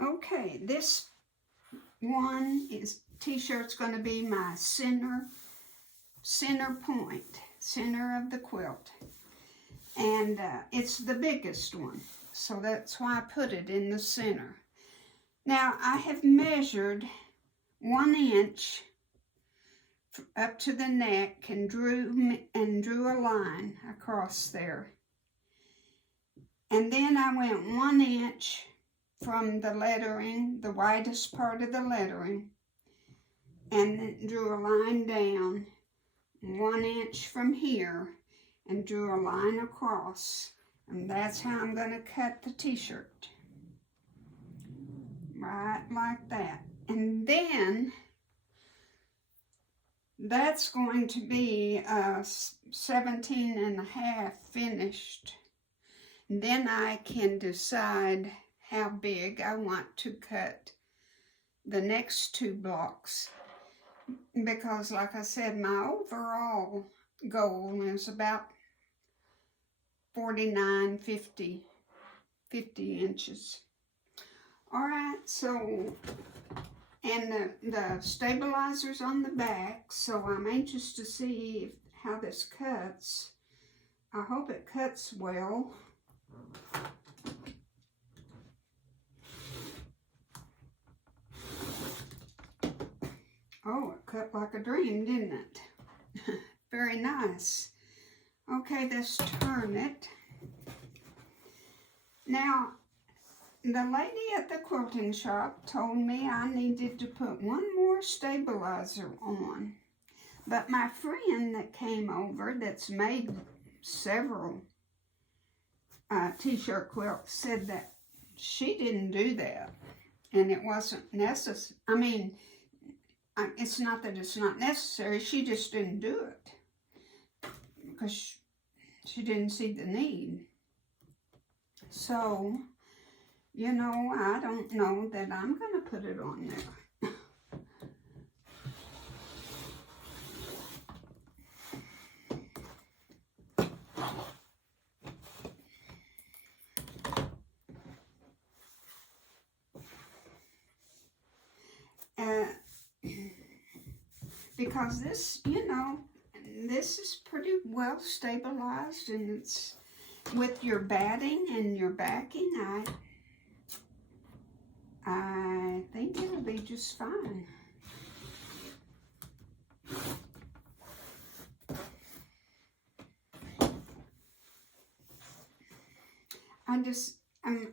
Okay, this one is T-shirt's going to be my center point, center of the quilt. And it's the biggest one, so that's why I put it in the center. Now, I have measured 1 inch up to the neck and drew a line across there. And then I went 1 inch from the lettering, the widest part of the lettering, and then drew a line down 1 inch from here and drew a line across. And that's how I'm going to cut the T-shirt. Right like that. And then that's going to be 17.5 finished. And then I can decide how big I want to cut the next 2 blocks. Because like I said, my overall goal is about 49, 50 inches. All right, so, and the stabilizer's on the back, so I'm anxious to see how this cuts. I hope it cuts well. Oh, it cut like a dream, didn't it? Very nice. Okay, let's turn it. Now, the lady at the quilting shop told me I needed to put 1 more stabilizer on. But my friend that came over, that's made several T-shirt quilts, said that she didn't do that. And it wasn't necessary. I mean, it's not that it's not necessary, she just didn't do it. Because she didn't see the need. So, you know, I don't know that I'm going to put it on there. Because this, you know, this is pretty well stabilized, and it's with your batting and your backing, I think it'll be just fine.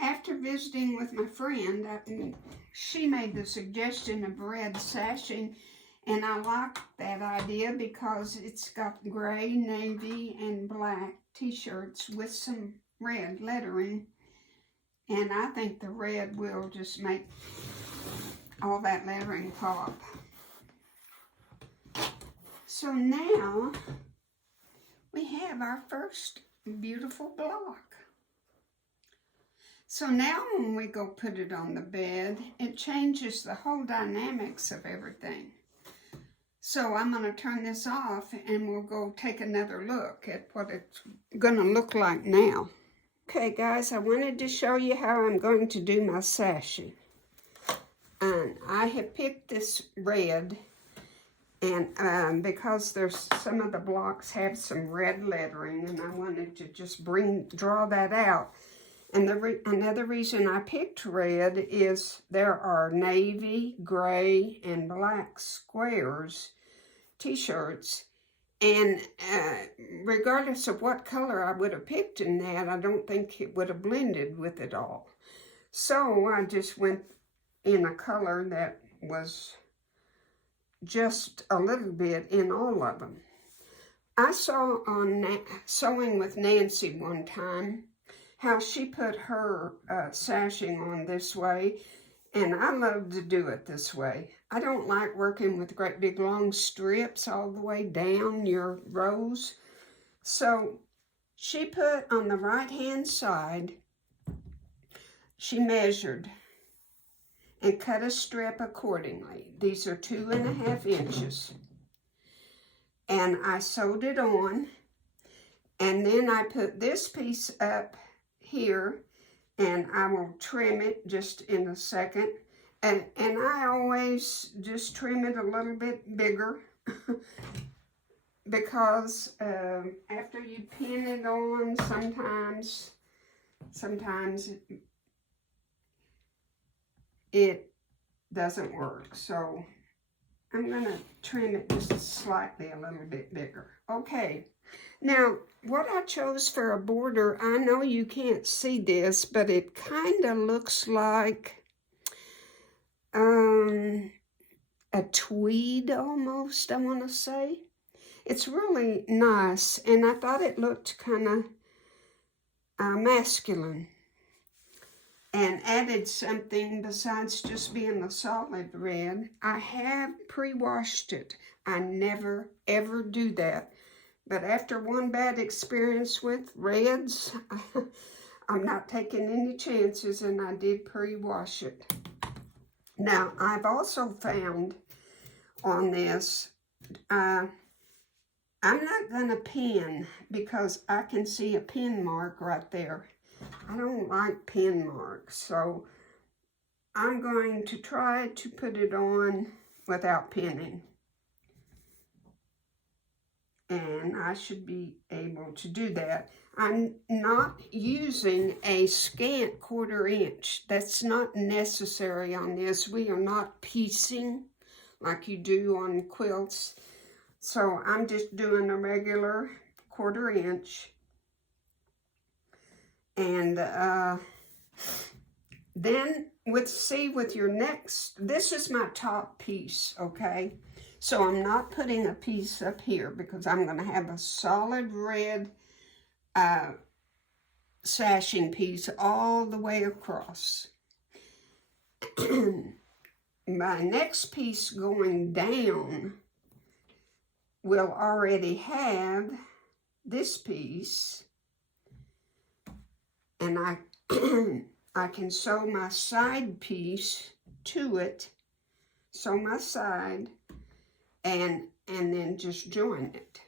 After visiting with my friend, she made the suggestion of red sashing, and I like that idea because it's got gray, navy, and black T-shirts with some red lettering. And I think the red will just make all that lettering pop. So now we have our first beautiful block. So now when we go put it on the bed, it changes the whole dynamics of everything. So I'm going to turn this off and we'll go take another look at what it's going to look like now. Okay guys, I wanted to show you how I'm going to do my sashing. And I have picked this red, and because there's some of the blocks have some red lettering, and I wanted to just draw that out. And another reason I picked red is there are navy, gray, and black squares T-shirts. And regardless of what color I would have picked in that, I don't think it would have blended with it all. So I just went in a color that was just a little bit in all of them. I saw on Sewing with Nancy one time how she put her sashing on this way, and I love to do it this way. I don't like working with great big long strips all the way down your rows. So she put on the right hand side, she measured and cut a strip accordingly. These are 2.5 inches. And I sewed it on, and then I put this piece up here and I will trim it just in a second. And I always just trim it a little bit bigger because after you pin it on, sometimes it doesn't work. So I'm going to trim it just slightly a little bit bigger. Okay, now what I chose for a border, I know you can't see this, but it kind of looks like a tweed almost, I want to say. It's really nice, and I thought it looked kind of masculine, and added something besides just being a solid red. I have pre-washed it. I never ever do that, but after one bad experience with reds, I'm not taking any chances, and I did pre-wash it. Now, I've also found on this, I'm not going to pin because I can see a pin mark right there. I don't like pin marks, so I'm going to try to put it on without pinning. And I should be able to do that. I'm not using a scant 1/4 inch. That's not necessary on this. We are not piecing like you do on quilts. So I'm just doing a regular 1/4 inch. And then with your next, this is my top piece, okay? So I'm not putting a piece up here because I'm going to have a solid red sashing piece all the way across. My next piece going down will already have this piece, and I can sew my side piece to it, sew my side, and then just join it.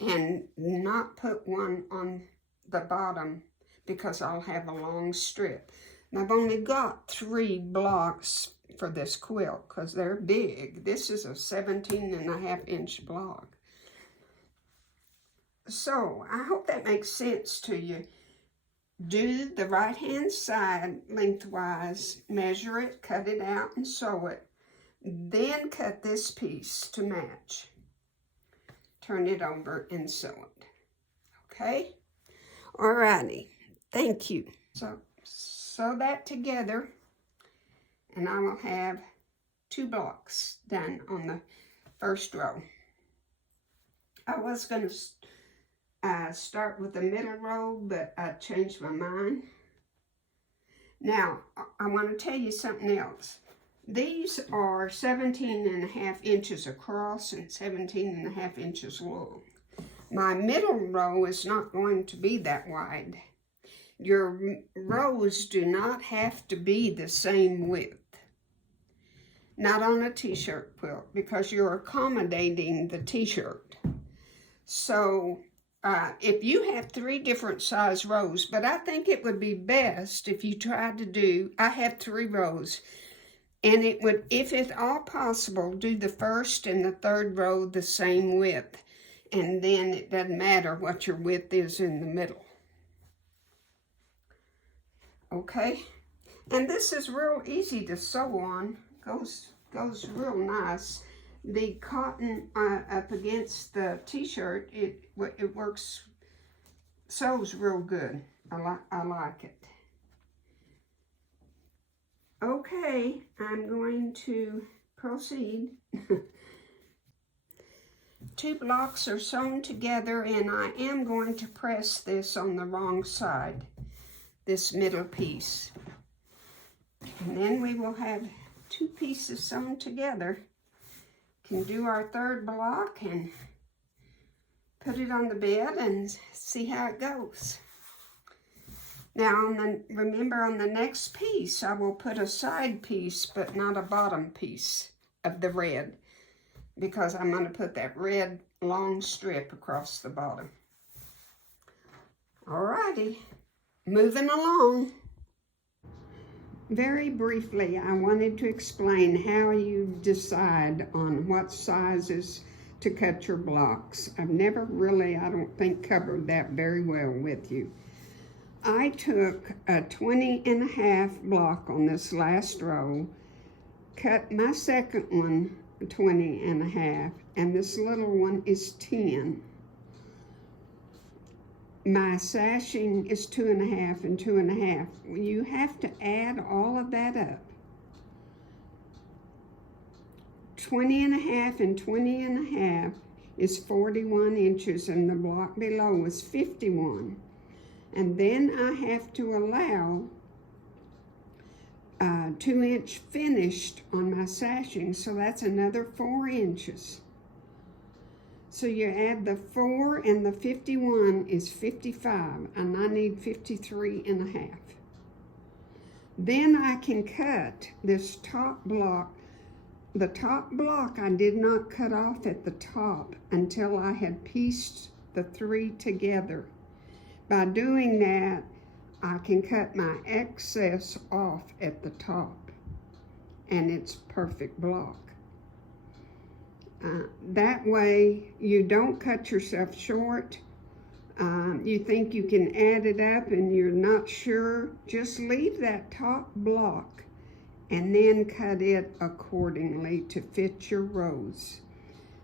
And not put one on the bottom because I'll have a long strip. And I've only got 3 blocks for this quilt because they're big. This is a 17.5 inch block. So I hope that makes sense to you. Do the right hand side lengthwise, measure it, cut it out, and sew it. Then cut this piece to match. Turn it over and sew it. Okay? Alrighty. Thank you. So sew that together, and I will have 2 blocks done on the first row. I was going to start with the middle row, but I changed my mind. Now, I want to tell you something else. These are 17.5 inches across and 17.5 inches long. My middle row is not going to be that wide. Your rows do not have to be the same width. Not on a t-shirt quilt, because you're accommodating the t-shirt. So if you have 3 different size rows, but I think it would be best if you tried to do, I have 3 rows, and it would, if at all possible, do the first and the third row the same width, and then it doesn't matter what your width is in the middle. Okay, and this is real easy to sew on. Goes real nice. The cotton up against the t-shirt, it works, sews real good. I like it. Okay, I'm going to proceed. 2 blocks are sewn together, and I am going to press this on the wrong side, this middle piece. And then we will have 2 pieces sewn together. Can do our 3rd block and put it on the bed and see how it goes. Now, remember on the next piece, I will put a side piece, but not a bottom piece of the red, because I'm going to put that red long strip across the bottom. Alrighty, moving along. Very briefly, I wanted to explain how you decide on what sizes to cut your blocks. I've never really, I don't think, covered that very well with you. I took a 20.5 block on this last row, cut my second one 20.5, and this little one is 10. My sashing is 2.5 and 2.5. You have to add all of that up. 20.5 and 20.5 is 41 inches, and the block below is 51. And then I have to allow 2-inch finished on my sashing, so that's another 4 inches. So you add the 4 and the 51 is 55, and I need 53.5. Then I can cut this top block. The top block I did not cut off at the top until I had pieced the 3 together. By doing that, I can cut my excess off at the top, and it's perfect block. That way you don't cut yourself short. You think you can add it up and you're not sure, just leave that top block and then cut it accordingly to fit your rows.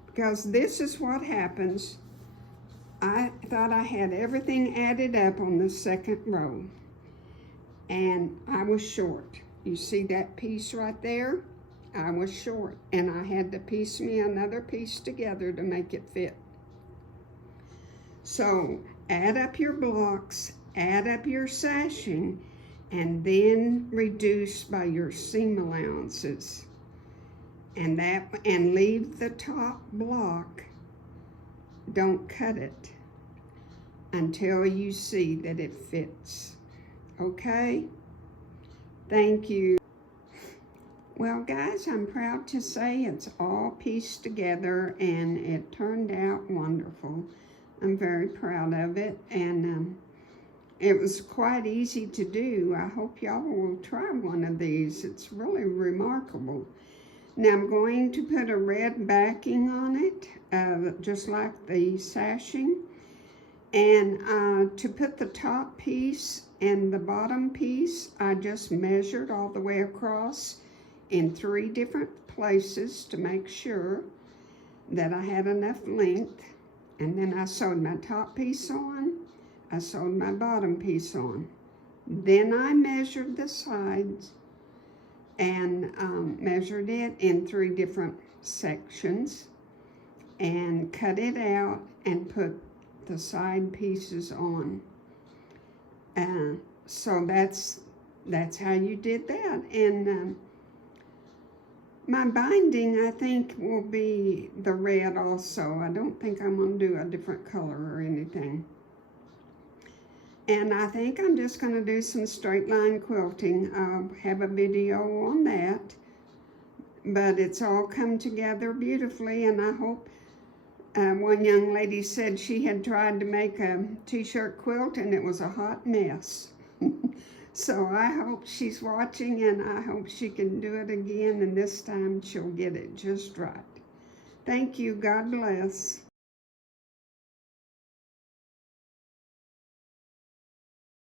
Because this is what happens. I thought I had everything added up on the second row, and I was short. You see that piece right there? I was short, and I had to piece me another piece together to make it fit. So add up your blocks, add up your sashing, and then reduce by your seam allowances. And leave the top block. Don't cut it until you see that it fits. Okay? Thank you. Well, guys, I'm proud to say it's all pieced together, and it turned out wonderful. I'm very proud of it, and it was quite easy to do. I hope y'all will try one of these. It's really remarkable. Now I'm going to put a red backing on it, just like the sashing. And to put the top piece and the bottom piece, I just measured all the way across in 3 different places to make sure that I had enough length. And then I sewed my top piece on, I sewed my bottom piece on. Then I measured the sides and measured it in 3 different sections and cut it out and put the side pieces on. So that's how you did that. And my binding, I think, will be the red also. I don't think I'm going to do a different color or anything. And I think I'm just going to do some straight line quilting. I'll have a video on that. But it's all come together beautifully, and I hope one young lady said she had tried to make a T-shirt quilt and it was a hot mess. So I hope she's watching, and I hope she can do it again, and this time she'll get it just right. Thank you. God bless.